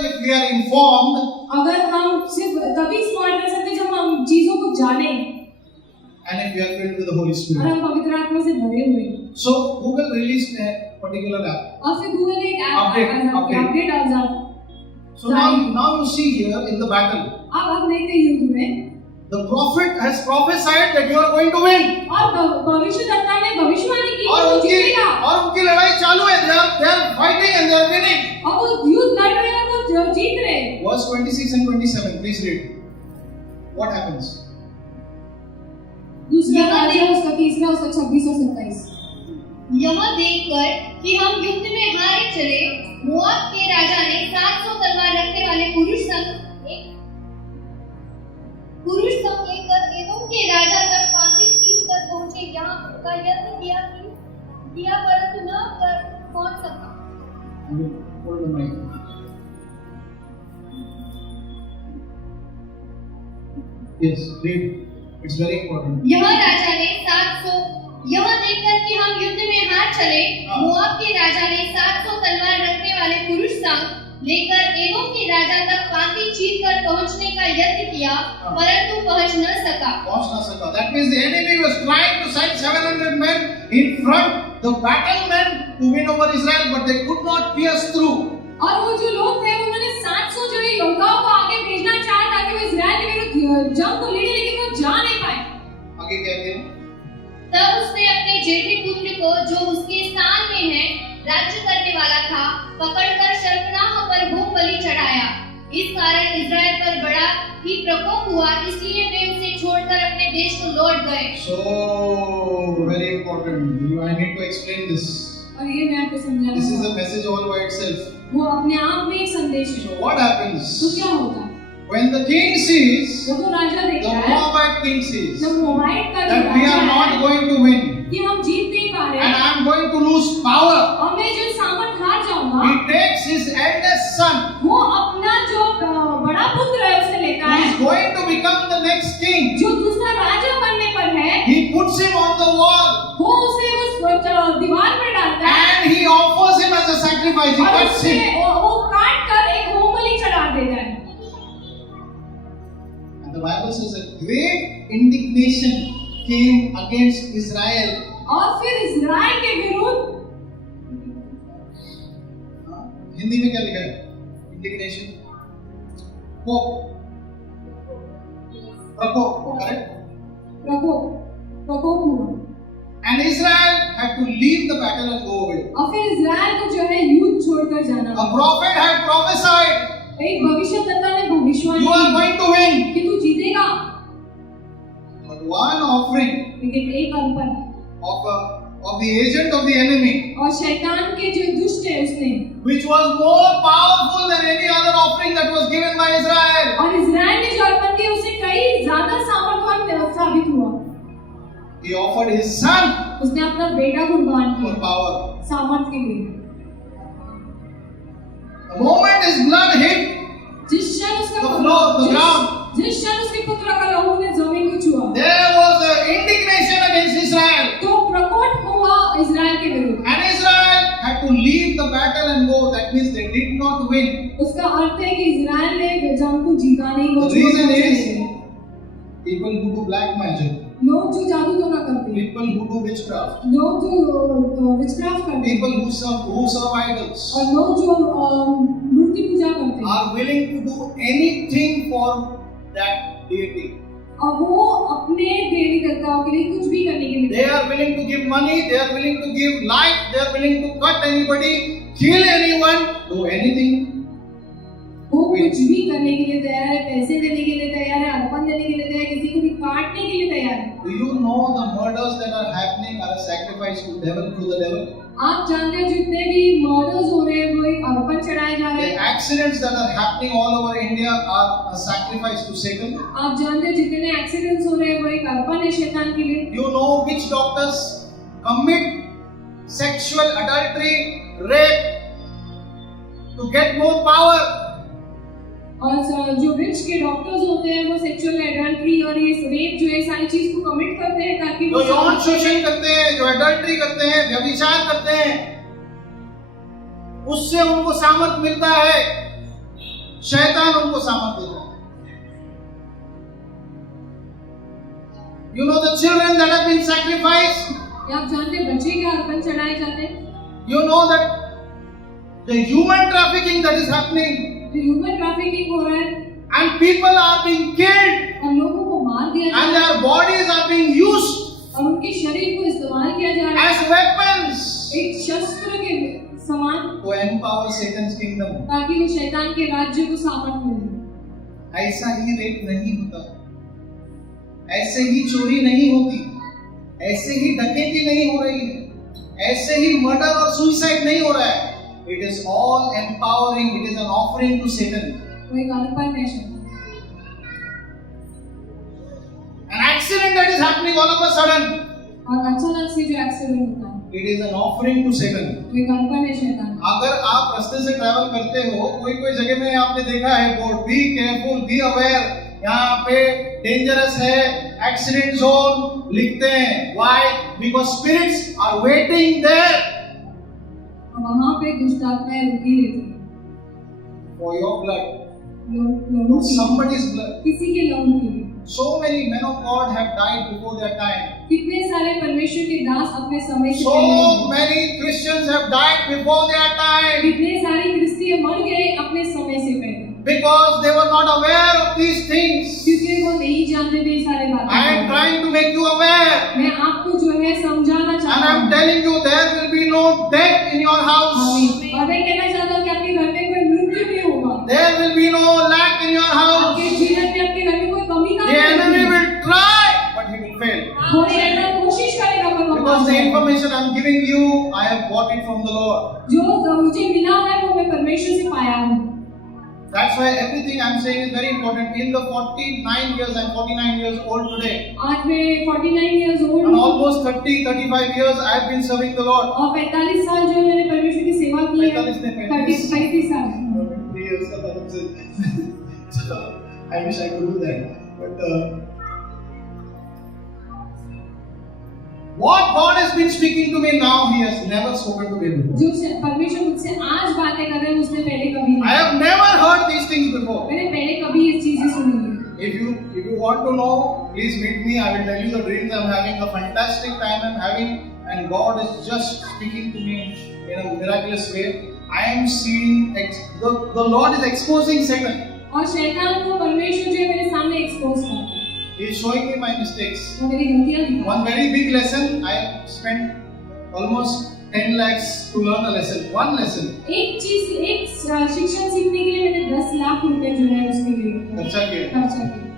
if we are informed, अगर हम सिर्फ तभी स्मार्ट कर सकते हैं जब हम चीजों को जाने and if we are filled with the Holy और Spirit. हम पवित्र आत्मा से भरे हुए हैं। So Google released a particular app. और फिर गूगल ने एक Update. अपडेट आ So now you see here in the battle, अब देखते हैं युद्ध में the prophet has prophesied that you are going to win. और भविष्यद्वक्ता ने भविष्यवाणी की और कि वो जीतेगा उनकी लड़ाई चालू है. They are fighting and they are winning. और वो युद्ध लड़ रहे हैं वो जीत रहे हैं। Verse 26 and 27, please read. What happens? दूसरा राजा उसका तीसरा उसका 26 और 27। यह देखकर कि हम युद्ध में हारे चले, मोआब के राजा ने 700 तलवार रखने वाले पुरुष संग लेकर एदोम के राजा तक फांसी छीन कर पहुंचे। यहाँ का यत्न किया परंतु न कर पहुंच सका। Hold the mic. Yes, read. It's very important. यह राजा ने 700 यह देखकर कि हम युद्ध में हार चले, मोआब के राजा ने 700 तलवार रखने वाले पुरुष संग लेकर एदोम के राजा तक फांसी छीन कर पहुंचने का यत्न किया, परंतु पहुंच न सका। That means the enemy was trying to send 700 men in front, the battlemen, to win over Israel, but they could not pierce through. और वो जो लोग थे उन्होंने 700 जो है योद्धाओं को आगे भेजना चाहा ताकि वो इजराइल के विरुद्ध जंग को लड़े, लेकिन वो जा नहीं पाए। आगे क्या कहते हैं? तब उसने अपने जेठे पुत्र को जो उसके स्थान में है राज्य करने वाला था पकड़कर शर्मनाह पर भोग बलि चढ़ाया। इस कारण इजराइल पर बड़ा ही प्रकोप हुआ, इसलिए वे उसे छोड़कर अपने देश को लौट गए। So very important. I need to explain this. और ये मैं आपको समझाऊंगा। This is a message all by itself. वो अपने आप में एक संदेश है। So what happens? तो क्या होगा? When the king sees, वो तो राजा देखता the है, Moabite king sees जब मोआब का that we are not going to win, कि हम जीत नहीं पा रहे and I am going to lose power, और मैं जो सामर्थ हार जाऊंगा, he takes his eldest son, वो अपना जो बड़ा पुत्र है उसे लेता who है, is going to become the next king. जो दूसरा राजा बनने पर है, He puts him on the wall वो उसे उस दीवार पर डालता है and he offers him as a sacrifice. He और cuts उसे him. वो काट कर एक होम बलि चढ़ा देता है। And the Bible says a great indignation came against Israel. और फिर इजराइल के विरुद्ध हिंदी में क्या लिखा है? Indignation. प्रकोप, correct? प्रकोप हुआ And Israel had to leave the battle and go away. और फिर इजराइल को जो है युद्ध छोड़कर जाना A पड़ा। prophet had prophesied, एक भविष्यद्वक्ता ने भविष्यवाणी you are की going to win. कि तू जीतेगा, But one offering लेकिन एक अर्पण of the agent of the enemy, और शैतान के जो दुष्ट है उसने, which was more powerful than any other offering that was given by Israel. और इजराइल ने जो अर्पण किया उसे कई ज्यादा सामर्थ्यवान साबित हुआ। He offered his son उसने अपना बेटा कुर्बान for किया power. सामर्थ के लिए। The moment his blood hit जिस क्षण उसका the floor, the ground, जिस क्षण उसके पुत्र का लहू ने जमीन को छुआ, there was an indignation against Israel. तो प्रकोप हुआ इजराइल के विरुद्ध। And Israel had to leave the battle and go. That means they did not win. उसका अर्थ है कि इजराइल ने जंग को जीता नहीं। वो The reason छोड़ is चले गए। people who do black magic, लोग जो जादू टोना करते हैं, people who do witchcraft, लोग जो विचक्राफ्ट करते हैं, people who serve idols, और लोग जो मूर्ति पूजा करते हैं, are willing to do anything for that deity. और वो अपने देवी देवताओं के लिए कुछ भी करने के लिए They are willing to give money, they are willing to give life, they are willing to cut anybody, kill anyone, do anything. वो कुछ भी करने के लिए तैयार है, पैसे देने के लिए तैयार है, अर्पण देने के लिए तैयार है, किसी को भी काटने के लिए तैयार है। Do you know the murders that are happening are a sacrifice to the devil? आप जानते हैं जितने भी मर्डर्स हो रहे हैं वो एक अर्पण चढ़ाए जा रहे The हैं। accidents that are happening all over India are a sacrifice to Satan. आप जानते हैं जितने एक्सीडेंट्स हो रहे हैं वो एक अर्पण है शैतान के लिए। You know which doctors commit sexual adultery, rape to get more power. और जो रिच के डॉक्टर्स होते हैं वो सेक्सुअल एडल्ट्री और ये रेप जो है सारी चीज को कमिट करते हैं ताकि जो यौन शोषण करते हैं, जो एडल्ट्री करते हैं, व्यभिचार करते हैं, उससे उनको सामर्थ मिलता है शैतान उनको सामर्थ देता है. You know the children that have been sacrificed. क्या आप जानते हैं बच्चे क्या अर्पण चढ़ाए जाते हैं? You know that the human trafficking that is happening, जो ह्यूमन ट्रैफिकिंग हो रहा है and people are being killed, और लोगों को मार दिया जा and रहा है their bodies are being used और उनके शरीर को इस्तेमाल किया जा रहा है as weapons एक शस्त्र के समान, to empower Satan's kingdom. ताकि वो शैतान के राज्य को सामर्थ मिले. ऐसा ही रेप नहीं होता, ऐसे ही चोरी नहीं होती, ऐसे ही डकैती नहीं हो रही है, ऐसे ही मर्डर और सुसाइड नहीं हो रहा है. It is all empowering. It is an offering to Satan. वो एक अर्पण है शैतान. An accident that is happening all of a sudden, और अचानक से जो एक्सीडेंट होता है it is an offering to Satan. वो एक अर्पण है शैतान. अगर आप रास्ते से ट्रैवल करते हो, कोई कोई जगह में आपने देखा है board, be careful, be aware, यहाँ पे डेंजरस है, एक्सीडेंट जोन लिखते हैं. Why? Because spirits are waiting there और वहाँ पे दुष्ट आत्माएं रुकी रहती हैं for your blood, लोगों की, somebody's blood. किसी के लोगों की. So many men of God have died before their time. कितने सारे परमेश्वर के दास अपने समय से So पहले, many Christians have died before their time कितने सारे क्रिस्ती मर गए अपने समय से पहले, because they were not aware of these things. क्योंकि वो नहीं जानते थे ये सारे बातें. I am trying to make you aware, मैं आपको जो है समझाना and चाहता I am हूँ. telling you there will be no death in your house. और मैं कहना चाहता हूँ कि आपके घर में कोई मृत्यु नहीं होगा, There will be no lack in your house. आपके जीवन में आपके घर में कोई कमी The नहीं enemy होगी. will try, but he will fail. वो ऐसा कोशिश करेगा पर वो Because the pass information I am giving you, I have got it from the Lord. जो मुझे मिला है वो मैं परमेश्वर से पाया हूँ. That's why everything I am saying is very important. In the 49 years, I am 49 years old today. आज मैं 49 years old And हूँ almost 35 years I have been serving the Lord. और 45 साल जो है मैंने परमेश्वर की सेवा की है. 45 नहीं, 35 साल. 3 years का मतलब से so, I wish I could do that. But what God has been speaking to me now, He has never spoken to me before. जो परमेश्वर मुझसे आज बातें कर रहे हैं उसने पहले कभी I नहीं. have never heard these things before. मैंने पहले कभी ये चीजें सुनी नहीं. If you want to know, please meet me. I will tell you the dreams I'm having, a fantastic time I'm having, and God is just speaking to me in a miraculous way. I am seeing the Lord is exposing Satan. और शैतान को परमेश्वर जो है मेरे सामने expose करता है. He is showing me my mistakes. वो मेरी गलतियां दिखा. One very big lesson. I have spent almost 10 lakhs to learn a lesson. One lesson. एक शिक्षण सीखने के लिए मैंने 10 लाख रुपए जो है उसके लिए खर्चा किया. खर्चा किया.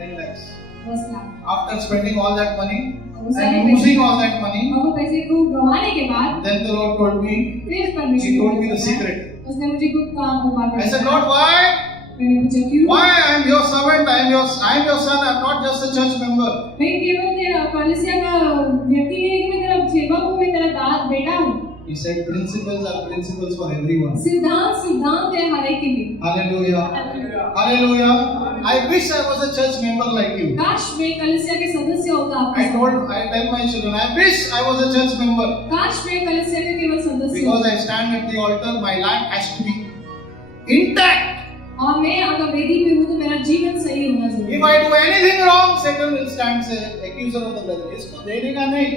10 lakhs. 10 lakh. After spending all that money वो सारे and losing all that money, और वो पैसे को गंवाने के बाद then the Lord told me. फिर परमेश्वर He told me ने the secret. उसने मुझे कुछ काम करवा I said, Lord, why? मैंने पूछा क्यों? Why I am your servant? I am your son. I am not just a church member. मैं केवल तेरा कलीसिया का व्यक्ति नहीं है कि मैं तेरा सेवक हूँ, मैं तेरा दास बेटा हूँ. He said, principles are principles for everyone. सिद्धांत है हर एक के लिए. Hallelujah. Hallelujah. I wish I was a church member like you. काश मैं कलीसिया के सदस्य होता. I tell my children, I wish I was a church member. काश मैं कलीसिया के केवल सदस्य Because होता. I stand at the altar, my life has to be intact. और मैं अगर वेदी पे हूँ तो मेरा जीवन सही होना जरूरी If है. I do anything wrong, Satan will stand say, accuser of the brethren. इसको देने का नहीं.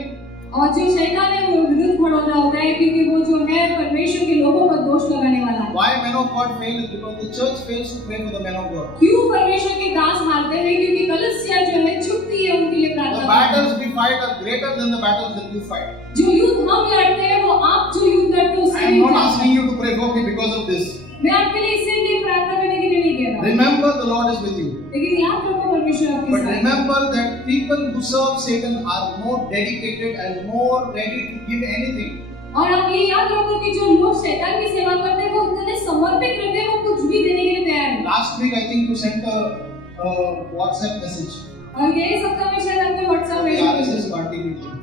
और जो शैतान है वो विरुद्ध खड़ा होता है क्योंकि वो जो है परमेश्वर के लोगों पर दोष लगाने वाला है. Why men of God fail is because the church fails to pray for the men of God. क्यों परमेश्वर के दास हारते हैं? क्योंकि कलीसिया जो है चुपती है उनके लिए The प्रार्थना. battles we fight are greater than the battles that you fight. जो युद्ध हम लड़ते हैं वो आप जो युद्ध लड़ते हो I उससे am भी not ज्यादा. asking you to pray for me because of this. मैं आपके लिए इसीलिए प्रार्थना करने के लिए नहीं कह रहा. Remember, the Lord is with you. लेकिन याद रखो परमेश्वर आपके But साथ. remember that people who serve Satan are more dedicated and more ready to give anything. और आप ये याद रखो कि जो लोग शैतान की सेवा करते हैं वो उतने समर्पित रहते हैं, वो कुछ भी देने के लिए तैयार हैं. Last week, I think you sent a WhatsApp message. और यही सप्ताह में शायद आपने व्हाट्सएप The में RSS party meeting.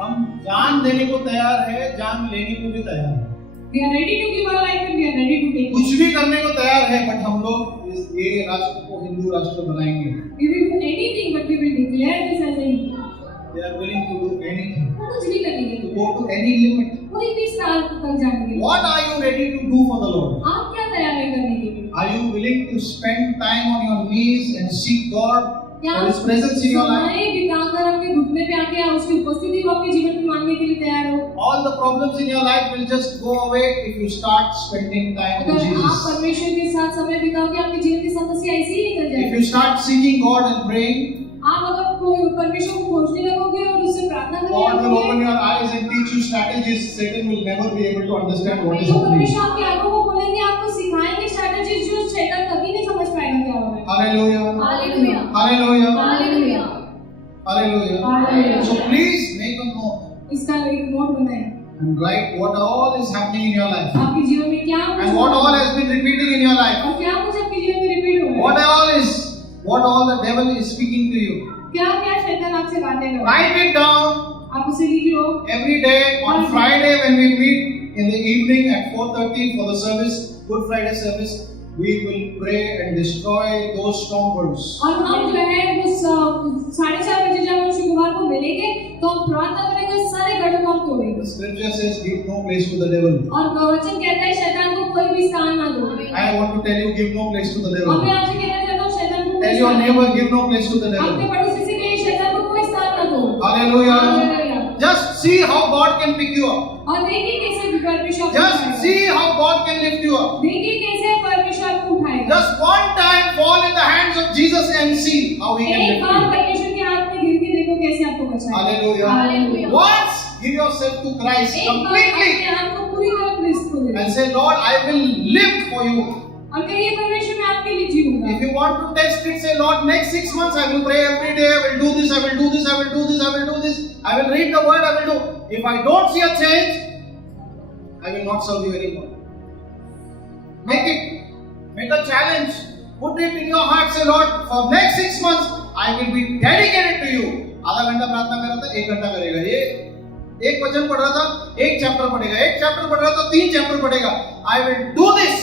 हम जान देने को तैयार है, जान लेने को भी तैयार है. We are ready to give our life and we are ready to take it. कुछ भी करने को तैयार है, but हम लोग ये राष्ट्र को हिंदू राष्ट्र बनाएंगे. We will do anything, but we will declare this as a They are willing to do anything, वो कुछ भी करेंगे. to go to any limit. कोई भी साल तक जाने के लिए. What are you ready to do for the Lord? आप क्या तैयार है करने के लिए? Are you willing to spend time on your knees and seek God क्या for His presence in your life? समय बिताकर अपने घुटने पे आके उसकी उपस्थिति को अपने जीवन में मांगने के लिए तैयार हो? All the problems in your life will just go away if you start spending time with अगर आप Jesus. परमेश्वर के साथ समय बिताओगे आपके जीवन की समस्या ऐसे ही निकल If जाएगी। you start seeking God and praying, आप अगर परमेश्वर को खोजने लगोगे और उससे प्रार्थना करने God will open लगोगे your eyes and teach you strategies. Satan will never be able to understand what is तो happening. परमेश्वर आपकी आंखों को खोलेंगे, आपको सिखाएंगे स्ट्रैटेजीज जो शैतान कभी नहीं समझ पाएगा क्या हो रहा है। Hallelujah. Hallelujah Hallelujah. Hallelujah Hallelujah. Hallelujah. So please make a note इसका एक नोट बनाएं। and write what all is happening in your life आपके जीवन में क्या and what all has been repeating in your life. और क्या कुछ आपके जीवन में रिपीट हो रहा है। What all the devil is speaking to you. क्या क्या शैतान आपसे बातें कर रहा है। Write it down आप उसे लीजिए every day on Friday when we meet in the evening at 4:30 for the service, Good Friday service. We will pray and destroy those strongholds. और हम जो है उस 4:30 बजे जब हम शुक्रवार को मिलेंगे तो हम प्रार्थना करेंगे, सारे गढ़ को हम तोड़ेंगे। The scripture says, give no place to the devil. और वचन कहता है शैतान को कोई भी स्थान ना दो। I want to tell you, give no place to the और devil. मैं आपसे कहना चाहता हूँ शैतान को Tell your neighbor, give no place to the अपने devil. पड़ोसी से कहिए शैतान को कोई स्थान ना दो। Hallelujah. Hallelujah. Just see how God can pick you up. और देखिए कैसे परमेश्वर आपको Just उठाएगा। see how God can lift you up. देखिए कैसे परमेश्वर आपको उठाएगा। Just one time fall in the hands of Jesus and see how He can एक lift बार you. परमेश्वर के हाथ में गिर के देखो कैसे आपको बचाएगा। Hallelujah. Hallelujah. Once give yourself to Christ एक बार completely अपने आप को पूरी तरह क्रिस्त को दे दो। and say, Lord, I will live for you. और कहिए परमेश्वर मैं आपके लिए जीऊंगा। If you want to test it, say, Lord, next 6 months I will pray every day, I will do this, I will do this, I will do this, I will do this, I will read the word, I will do. If I don't see a change, I will not serve you anymore. Make it, make a challenge, put it in your heart, say, Lord, for next 6 months, I will be dedicated to you. आधा घंटा प्रार्थना कर रहा था, 1 घंटा करेगा। ये एक वचन पढ़ रहा था, 1 चैप्टर पढ़ेगा, 1 चैप्टर पढ़ रहा था, 3 चैप्टर पढ़ेगा। I will do this.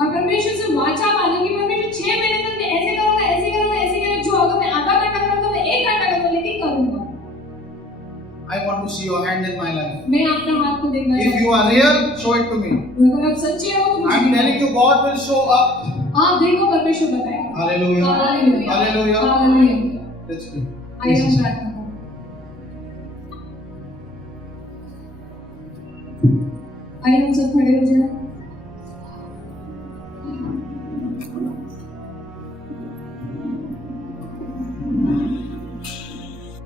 और परमेश्वर से वाचा मांगेंगे, परमेश्वर 6 महीने तक मैं ऐसे करूंगा, ऐसे करूंगा, ऐसे करूंगा, जो अगर मैं आधा घंटा करूंगा मैं 1 घंटा करूंगा, लेकिन करूंगा। I want to see your hand in my life. मैं आपका हाथ को देखना If चाहता you are real, show it to me. हूं। अगर आप सच्चे हो तो मुझे I'm telling you, God will show up. आप देखो परमेश्वर बताएगा। Hallelujah. Hallelujah. Hallelujah. Hallelujah. Let's pray. आइए हम प्रार्थना करें। आइए हम सब खड़े हो जाएं।